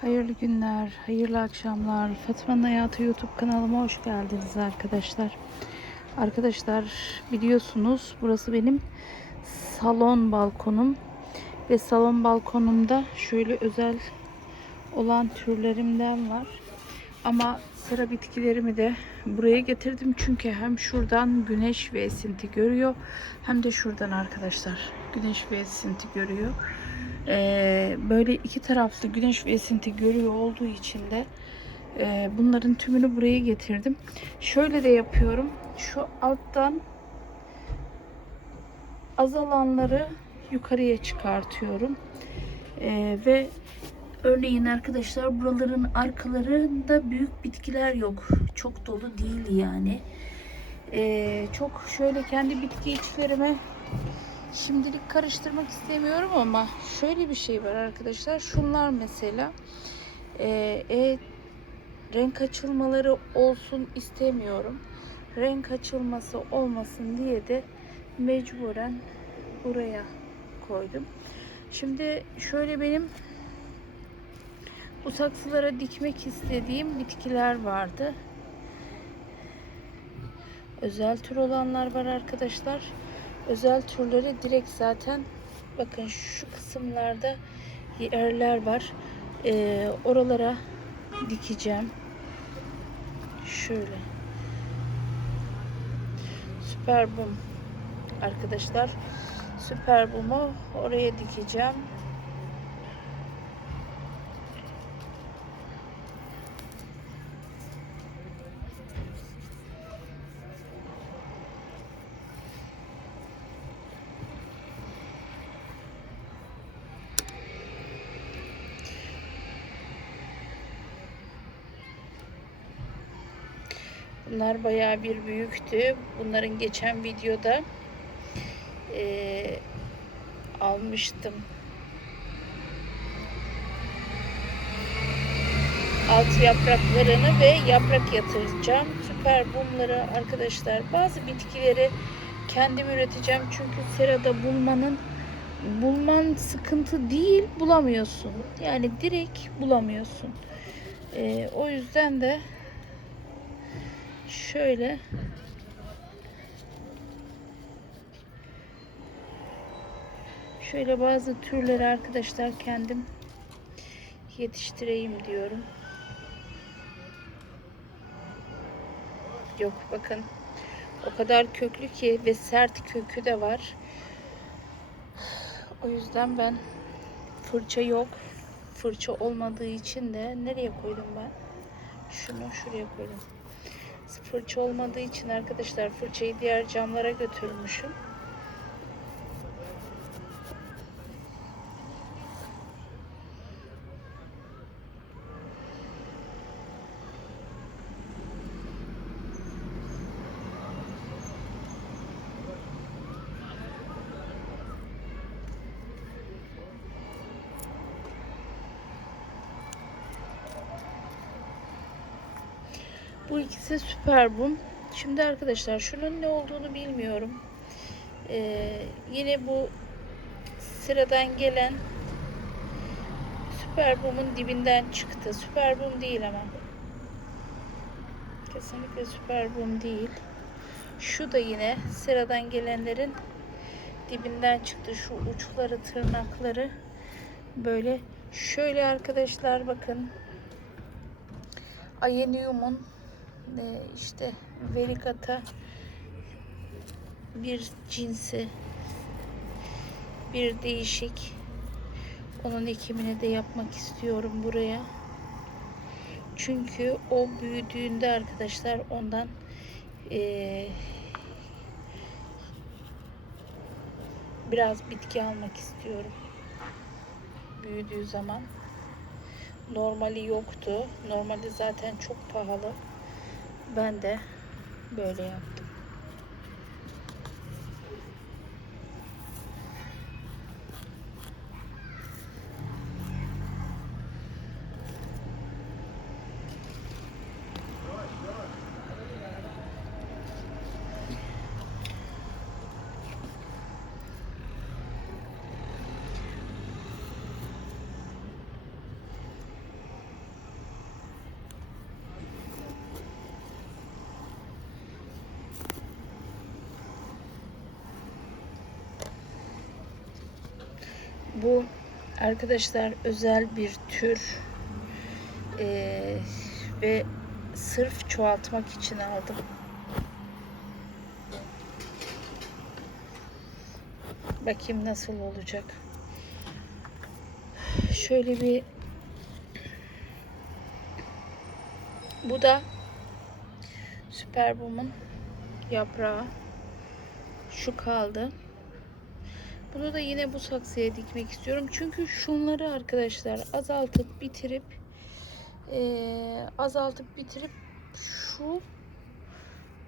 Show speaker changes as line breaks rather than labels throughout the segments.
Hayırlı günler, hayırlı akşamlar. Fatma'nın Hayatı YouTube kanalıma hoş geldiniz arkadaşlar. Arkadaşlar biliyorsunuz burası benim salon balkonum. Ve salon balkonumda şöyle özel olan türlerimden var. Ama sıra bitkilerimi de buraya getirdim. Çünkü hem şuradan güneş ve esinti görüyor. Hem de şuradan arkadaşlar güneş ve esinti görüyor. Ee, böyle iki taraflı güneş ve esinti görüyor olduğu için de e, bunların tümünü buraya getirdim. Şöyle de yapıyorum. Şu alttan azalanları yukarıya çıkartıyorum. Ee, ve örneğin arkadaşlar buraların arkalarında büyük bitkiler yok. Çok dolu değil yani. Ee, çok şöyle kendi bitki içlerime şimdilik karıştırmak istemiyorum ama şöyle bir şey var arkadaşlar. Şunlar mesela e, e, renk açılmaları olsun istemiyorum. Renk açılması olmasın diye de mecburen buraya koydum. Şimdi şöyle benim bu saksılara dikmek istediğim bitkiler vardı. Özel tür olanlar var arkadaşlar. Özel türleri direkt zaten bakın şu kısımlarda yerler var. Ee, oralara dikeceğim. Şöyle. Süper bum arkadaşlar. Süper bumu oraya dikeceğim. Bunlar bayağı bir büyüktü. Bunların geçen videoda eee, almıştım. Alt yapraklarını ve yaprak yatıracağım. Süper bumları arkadaşlar. Bazı bitkileri kendim üreteceğim. Çünkü serada bulmanın bulman sıkıntı değil bulamıyorsun. Yani direkt bulamıyorsun. Eee, o yüzden de şöyle şöyle bazı türleri arkadaşlar kendim yetiştireyim diyorum. Yok bakın o kadar köklü ki ve sert kökü de var. O yüzden ben fırça yok. Fırça olmadığı için de nereye koydum ben? Şunu şuraya koydum. Fırça olmadığı için arkadaşlar fırçayı diğer camlara götürmüşüm. Bu ikisi süper bum. Şimdi arkadaşlar şunun ne olduğunu bilmiyorum. Ee, yine bu sıradan gelen süper bumun dibinden çıktı. Süper bum değil ama. Kesinlikle süper bum değil. Şu da yine sıradan gelenlerin dibinden çıktı. Şu uçları, tırnakları böyle şöyle arkadaşlar bakın. Ayenium'un e, işte verikata bir cinsi bir değişik. Onun ekimini de yapmak istiyorum buraya. Çünkü o büyüdüğünde arkadaşlar ondan e, biraz bitki almak istiyorum. Büyüdüğü zaman. Normali yoktu. Normali zaten çok pahalı ben de böyle yaptım. Bu arkadaşlar özel bir tür Ee, ve sırf çoğaltmak için aldım. Bakayım nasıl olacak. Şöyle bir bu da Superbom'un yaprağı. Şu kaldı. Bunu da yine bu saksıya dikmek istiyorum. Çünkü şunları arkadaşlar azaltıp bitirip eee, azaltıp bitirip şu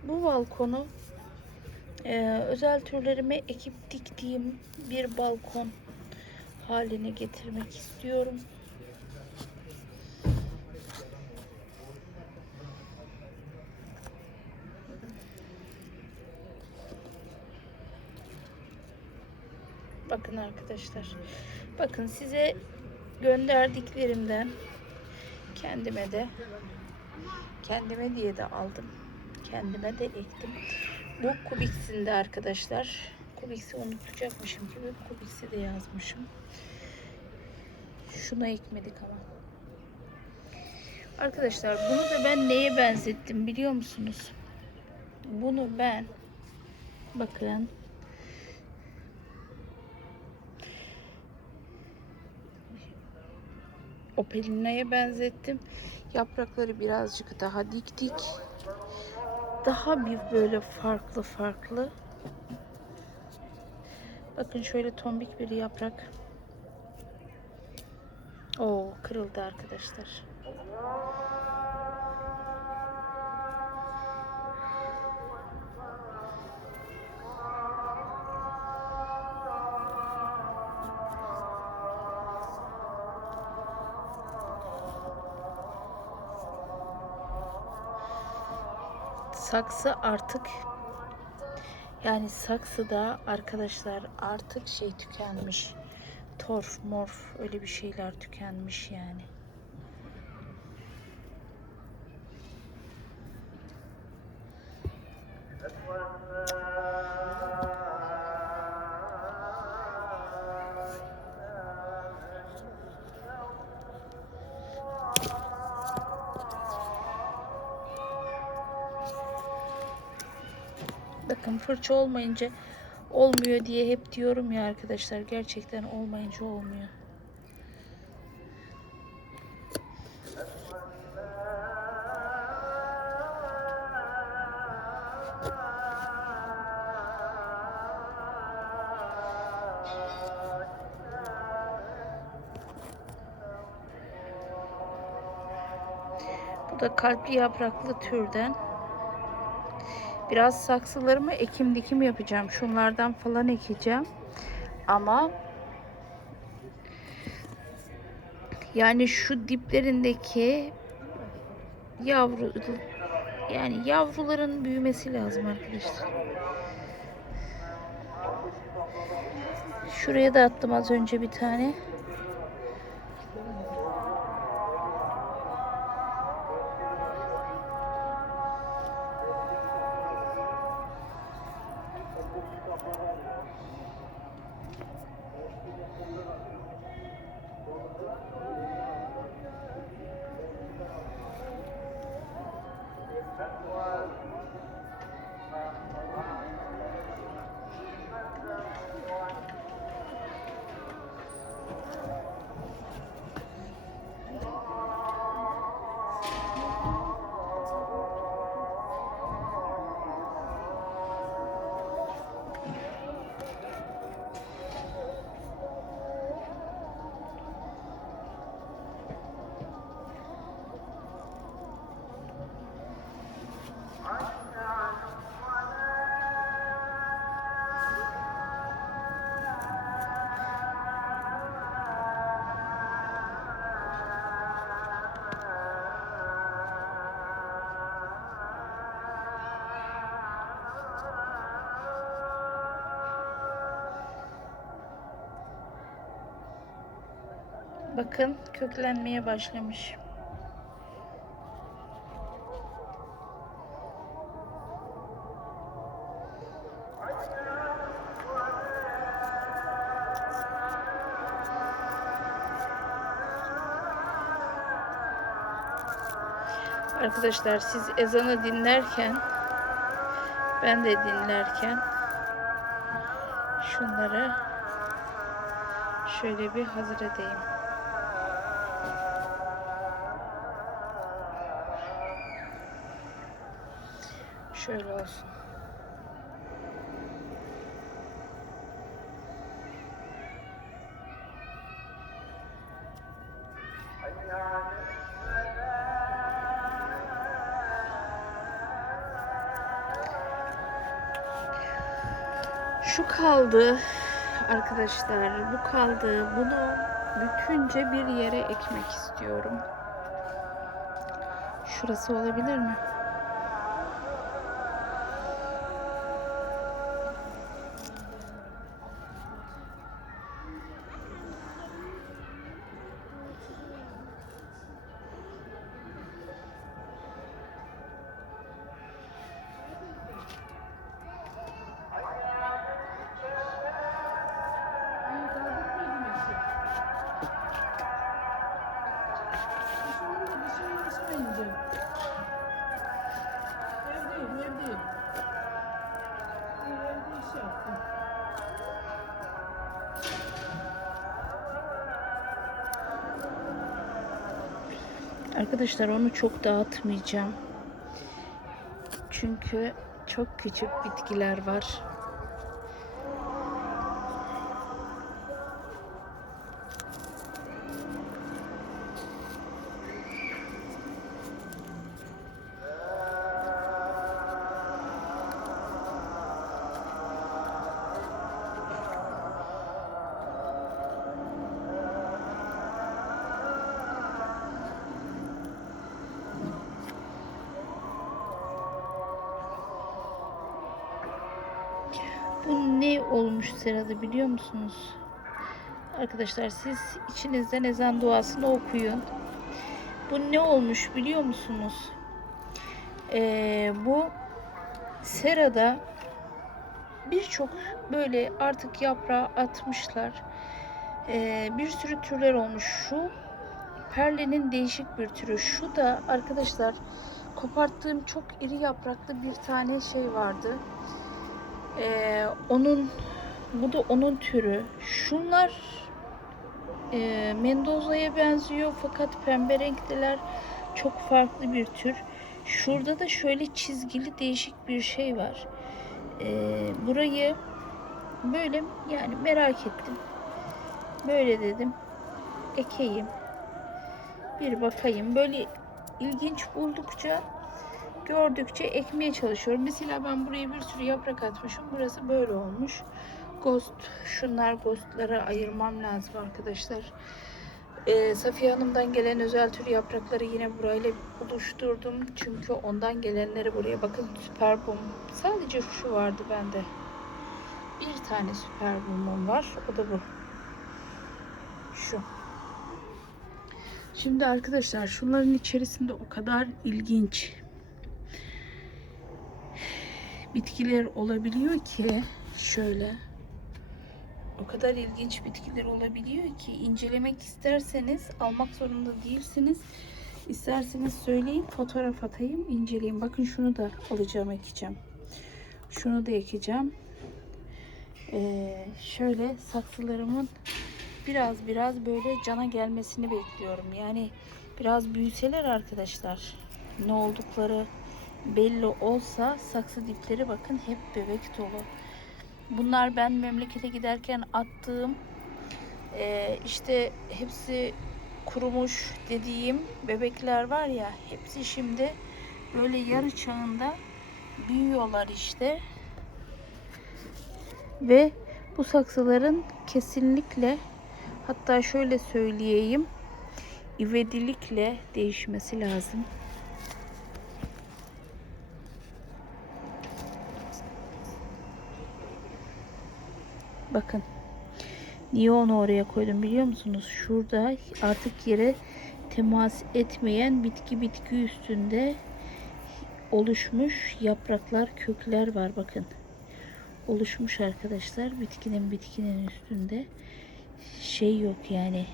bu balkonu eee, özel türlerime ekip diktiğim bir balkon haline getirmek istiyorum. Bakın arkadaşlar. Bakın size gönderdiklerimden kendime de kendime diye de aldım. Kendime de ektim. Bu Kubix'inde arkadaşlar. Kubix'i unutacakmışım gibi Kubix'i de yazmışım. Şuna ekmedik ama. Arkadaşlar bunu da ben neye benzettim biliyor musunuz? Bunu ben bakın Opelina'ya benzettim. Yaprakları birazcık daha diktik. Daha bir böyle farklı farklı. Bakın şöyle tombik bir yaprak. Oo kırıldı arkadaşlar. Saksı artık yani saksıda arkadaşlar artık şey tükenmiş. Torf, morf öyle bir şeyler tükenmiş yani. Bakın fırça olmayınca olmuyor diye hep diyorum ya arkadaşlar. Gerçekten olmayınca olmuyor. Bu da kalpli yapraklı türden. Biraz saksılarımı ekim dikim yapacağım. Şunlardan falan ekeceğim. Ama yani şu diplerindeki yavru yani yavruların büyümesi lazım arkadaşlar. Şuraya da attım az önce bir tane. Bakın köklenmeye başlamış. Arkadaşlar siz ezanı dinlerken ben de dinlerken şunları şöyle bir hazır edeyim. Olsun. Şu kaldı arkadaşlar. Bu kaldı. Bunu bütünce bir yere ekmek istiyorum. Şurası olabilir mi? Arkadaşlar onu çok dağıtmayacağım. Çünkü çok küçük bitkiler var. Olmuş sırada biliyor musunuz? Arkadaşlar siz içinizden ezan duasını okuyun. Bu ne olmuş biliyor musunuz? Ee, bu serada birçok böyle artık yaprağı atmışlar. Ee, bir sürü türler olmuş. Şu perlenin değişik bir türü. Şu da arkadaşlar koparttığım çok iri yapraklı bir tane şey vardı. Ee, onun bu da onun türü. Şunlar e, Mendoza'ya benziyor fakat pembe renkliler. Çok farklı bir tür. Şurada da şöyle çizgili değişik bir şey var. Ee, burayı böyle yani merak ettim. Böyle dedim. Ekeyim. Bir bakayım. Böyle ilginç buldukça gördükçe ekmeye çalışıyorum. Mesela ben buraya bir sürü yaprak atmışım. Burası böyle olmuş. Ghost, şunlar ghostlara ayırmam lazım arkadaşlar. Ee, Safiye Hanım'dan gelen özel tür yaprakları yine burayla buluşturdum. Çünkü ondan gelenleri buraya bakın süper bum. Sadece şu vardı bende. Bir tane süper bumum var. O da bu. Şu. Şimdi arkadaşlar şunların içerisinde o kadar ilginç bitkiler olabiliyor ki şöyle o kadar ilginç bitkiler olabiliyor ki incelemek isterseniz almak zorunda değilsiniz. İsterseniz söyleyin fotoğraf atayım inceleyin. Bakın şunu da alacağım ekeceğim. Şunu da ekeceğim. Ee, şöyle saksılarımın biraz biraz böyle cana gelmesini bekliyorum. Yani biraz büyüseler arkadaşlar ne oldukları belli olsa saksı dipleri bakın hep bebek dolu. Bunlar ben memlekete giderken attığım e, işte hepsi kurumuş dediğim bebekler var ya hepsi şimdi böyle yarı çağında büyüyorlar işte. Ve bu saksıların kesinlikle hatta şöyle söyleyeyim ivedilikle değişmesi lazım. Bakın. Niye onu oraya koydum biliyor musunuz? Şurada artık yere temas etmeyen bitki bitki üstünde oluşmuş yapraklar, kökler var bakın. Oluşmuş arkadaşlar bitkinin bitkinin üstünde şey yok yani.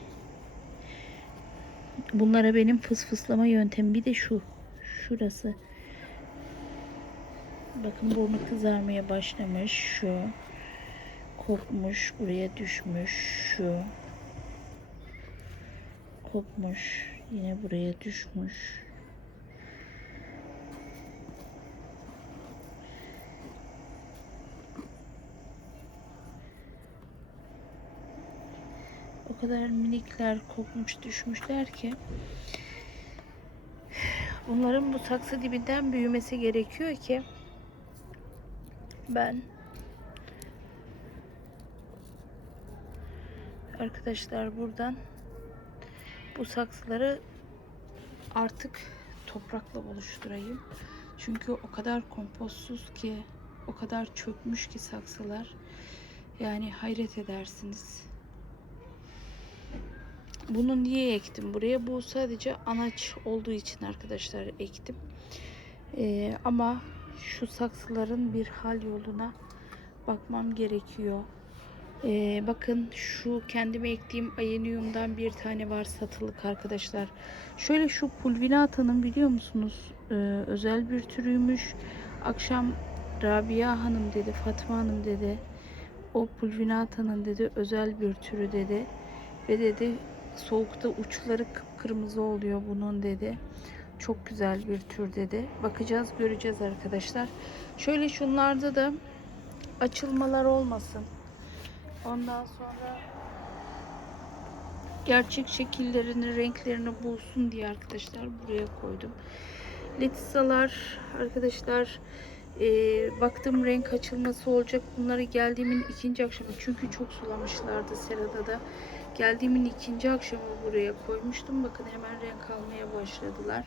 Bunlara benim fısfıslama yöntemi bir de şu. şurası. Bakın burnu kızarmaya başlamış. Şu kopmuş, buraya düşmüş. Şu kopmuş, yine buraya düşmüş. O kadar minikler kopmuş düşmüşler ki bunların bu saksı dibinden büyümesi gerekiyor ki ben arkadaşlar buradan bu saksıları artık toprakla buluşturayım. Çünkü o kadar kompostsuz ki o kadar çökmüş ki saksılar. Yani hayret edersiniz. Bunu niye ektim buraya? Bu sadece anaç olduğu için arkadaşlar ektim. Ee, ama şu saksıların bir hal yoluna bakmam gerekiyor. Ee, bakın şu kendime ektiğim ayeniumdan bir tane var satılık arkadaşlar. Şöyle şu pulvinata'nın biliyor musunuz? Ee, özel bir türüymüş. Akşam Rabia Hanım dedi, Fatma Hanım dedi. O pulvinata'nın dedi özel bir türü dedi. Ve dedi soğukta uçları kıpkırmızı oluyor bunun dedi. Çok güzel bir tür dedi. Bakacağız göreceğiz arkadaşlar. Şöyle şunlarda da açılmalar olmasın. Ondan sonra gerçek şekillerini, renklerini bulsun diye arkadaşlar buraya koydum. Letisalar arkadaşlar e, baktım renk açılması olacak. Bunları geldiğimin ikinci akşamı çünkü çok sulamışlardı serada da. Geldiğimin ikinci akşamı buraya koymuştum. Bakın hemen renk almaya başladılar.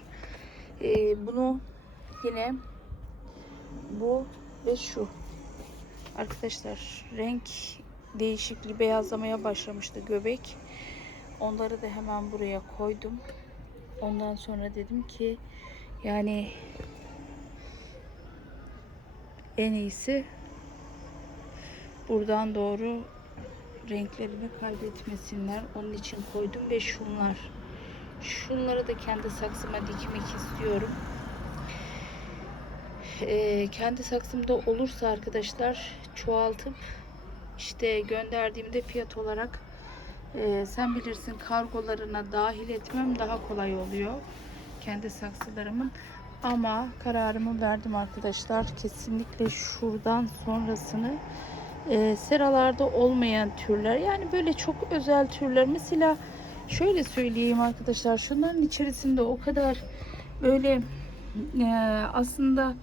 E, bunu yine bu ve şu arkadaşlar renk değişikliği beyazlamaya başlamıştı göbek. Onları da hemen buraya koydum. Ondan sonra dedim ki yani en iyisi buradan doğru renklerini kaybetmesinler. Onun için koydum ve şunlar. Şunları da kendi saksıma dikmek istiyorum. Ee, kendi saksımda olursa arkadaşlar çoğaltıp işte gönderdiğimde fiyat olarak e, sen bilirsin kargolarına dahil etmem daha kolay oluyor. Kendi saksılarımın. Ama kararımı verdim arkadaşlar. Kesinlikle şuradan sonrasını e, seralarda olmayan türler. Yani böyle çok özel türler. Mesela şöyle söyleyeyim arkadaşlar. Şunların içerisinde o kadar böyle e, aslında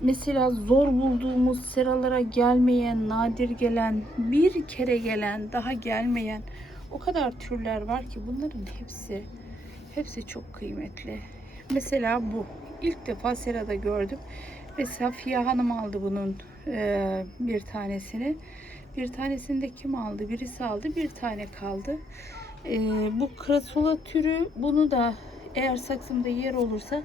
mesela zor bulduğumuz seralara gelmeyen, nadir gelen, bir kere gelen, daha gelmeyen o kadar türler var ki bunların hepsi hepsi çok kıymetli. Mesela bu. ilk defa serada gördüm. Ve Safiye Hanım aldı bunun e, bir tanesini. Bir tanesini de kim aldı? Birisi aldı. Bir tane kaldı. E, bu krasula türü bunu da eğer saksımda yer olursa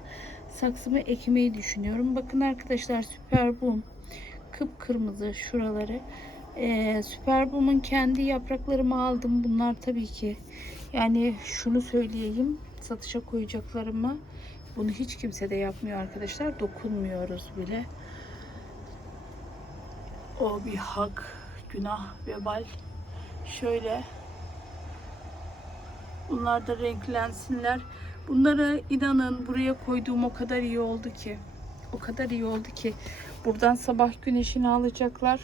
saksımı ekmeyi düşünüyorum. Bakın arkadaşlar süper bum kıpkırmızı şuraları. Ee, süper kendi yapraklarımı aldım. Bunlar tabii ki yani şunu söyleyeyim satışa koyacaklarımı bunu hiç kimse de yapmıyor arkadaşlar. Dokunmuyoruz bile. O bir hak, günah, vebal. Şöyle Bunlar da renklensinler. Bunları inanın buraya koyduğum o kadar iyi oldu ki. O kadar iyi oldu ki. Buradan sabah güneşini alacaklar.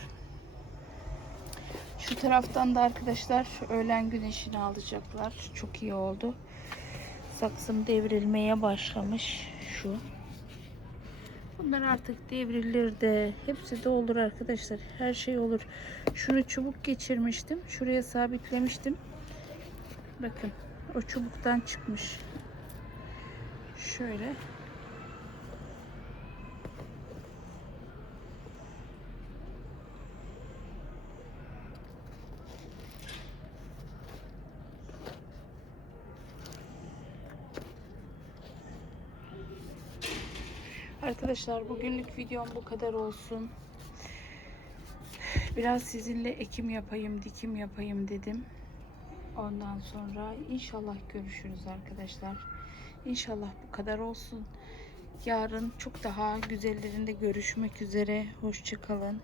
Şu taraftan da arkadaşlar öğlen güneşini alacaklar. Çok iyi oldu. Saksım devrilmeye başlamış. Şu. Bunlar artık devrilir de hepsi de olur arkadaşlar. Her şey olur. Şunu çubuk geçirmiştim. Şuraya sabitlemiştim. Bakın o çubuktan çıkmış. Şöyle. Arkadaşlar bugünlük videom bu kadar olsun. Biraz sizinle ekim yapayım, dikim yapayım dedim. Ondan sonra inşallah görüşürüz arkadaşlar. İnşallah bu kadar olsun. Yarın çok daha güzellerinde görüşmek üzere. Hoşçakalın.